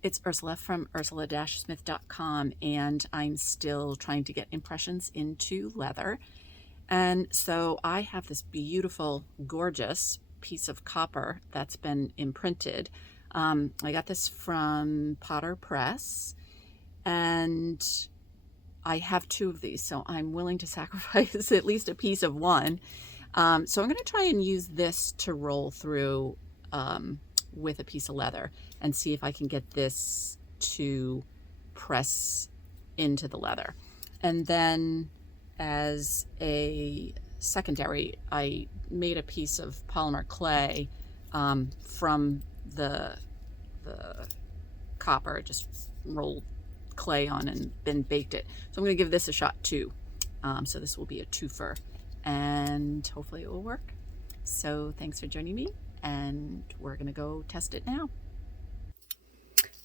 It's Ursula from ursula-smith.com, and I'm still trying to get impressions into leather. And so I have this beautiful, gorgeous piece of copper that's been imprinted. I got this from Potter Press, and I have two of these, so I'm willing to sacrifice at least a piece of one. So I'm going to try and use this to roll through with a piece of leather and see if I can get this to press into the leather. And then as a secondary, I made a piece of polymer clay from the copper, just rolled clay on and then baked it. So I'm going to give this a shot too. So this will be a twofer, and hopefully it will work. So thanks for joining me, and we're going to go test it now.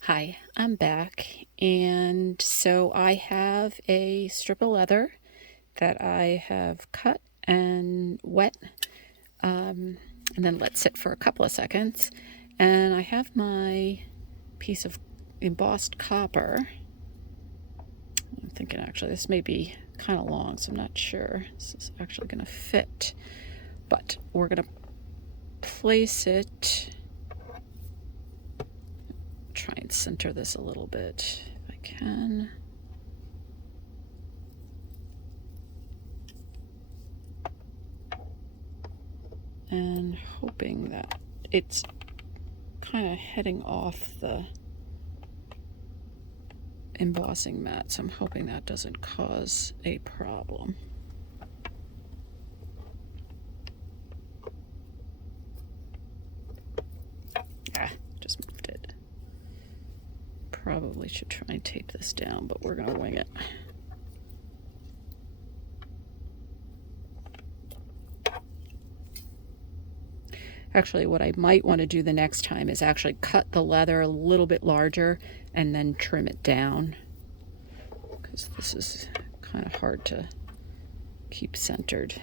Hi, I'm back, and so I have a strip of leather that I have cut and wet and then let sit for a couple of seconds, and I have my piece of embossed copper. I'm thinking actually this may be kind of long, so I'm not sure this is actually going to fit, but we're going to place it. Try and center this a little bit if I can. And hoping that it's kind of heading off the embossing mat, so I'm hoping that doesn't cause a problem. Just moved it. Probably should try and tape this down, but we're gonna wing it. Actually, what I might want to do the next time is actually cut the leather a little bit larger and then trim it down, because this is kind of hard to keep centered.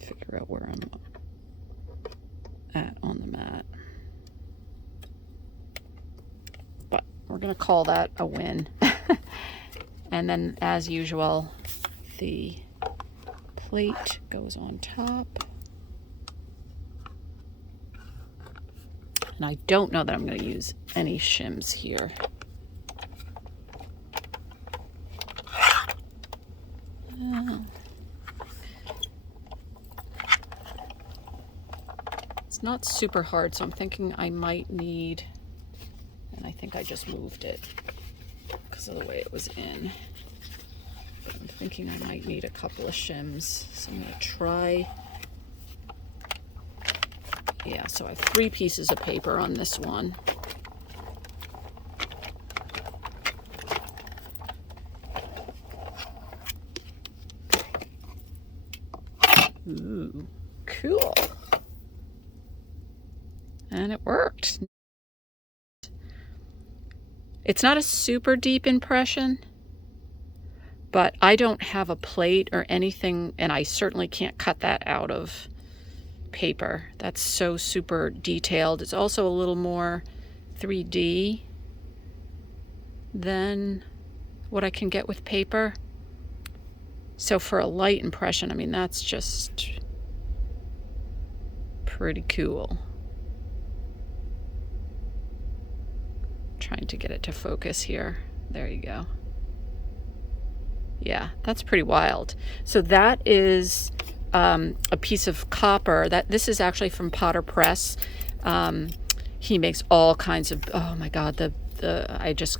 Figure out where I'm at on the mat. But we're going to call that a win. And then, as usual, the plate goes on top. And I don't know that I'm going to use any shims here. It's not super hard, so I'm thinking I might need, and I think I just moved it because of the way it was in. But I'm thinking I might need a couple of shims, so I'm going to try. Yeah, so I have 3 pieces of paper on this one. Ooh, cool. And it worked. It's not a super deep impression, but I don't have a plate or anything, and I certainly can't cut that out of paper. That's so super detailed. It's also a little more 3D than what I can get with paper. So for a light impression, I mean, that's just pretty cool. Trying to get it to focus here. There you go. Yeah, that's pretty wild. So that is a piece of copper. This is actually from Potter Press. He makes all kinds of, oh my God, I just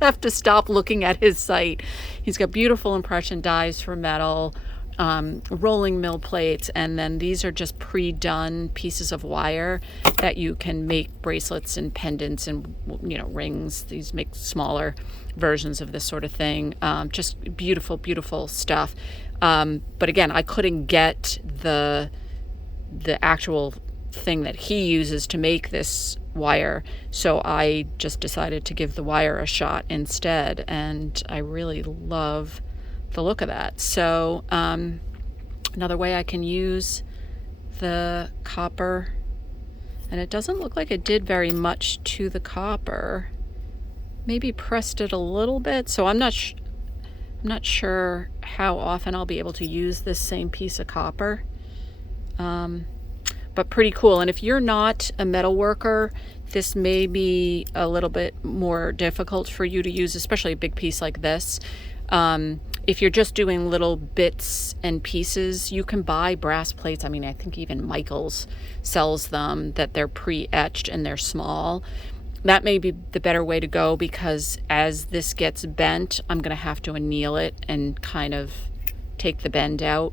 have to stop looking at his site. He's got beautiful impression dies for metal, rolling mill plates, and then these are just pre-done pieces of wire that you can make bracelets and pendants and, you know, rings. These make smaller versions of this sort of thing. Just beautiful, beautiful stuff. But again, I couldn't get the actual thing that he uses to make this wire, so I just decided to give the wire a shot instead, and I really love the look of that. So another way I can use the copper And it doesn't look like it did very much to the copper. Maybe pressed it a little bit, so I'm not sure how often I'll be able to use this same piece of copper. But pretty cool. And if you're not a metal worker, this may be a little bit more difficult for you to use, especially a big piece like this. If you're just doing little bits and pieces, you can buy brass plates. I mean, I think even Michaels sells them, that they're pre-etched and they're small. That may be the better way to go, because as this gets bent, I'm going to have to anneal it and kind of take the bend out.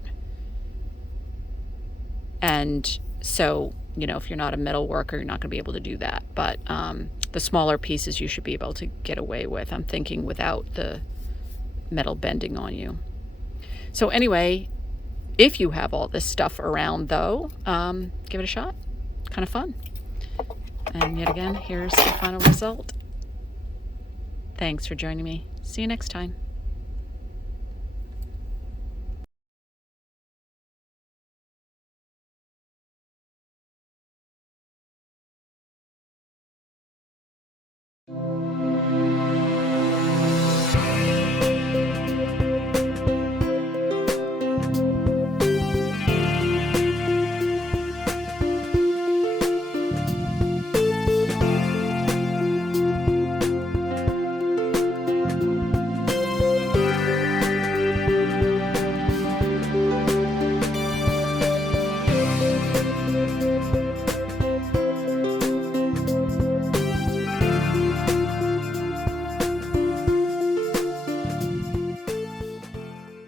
And so, you know, if you're not a metal worker, you're not going to be able to do that. But the smaller pieces you should be able to get away with, I'm thinking, without the metal bending on you. So anyway, if you have all this stuff around, though, give it a shot. Kind of fun. And yet again, here's the final result. Thanks for joining me. See you next time.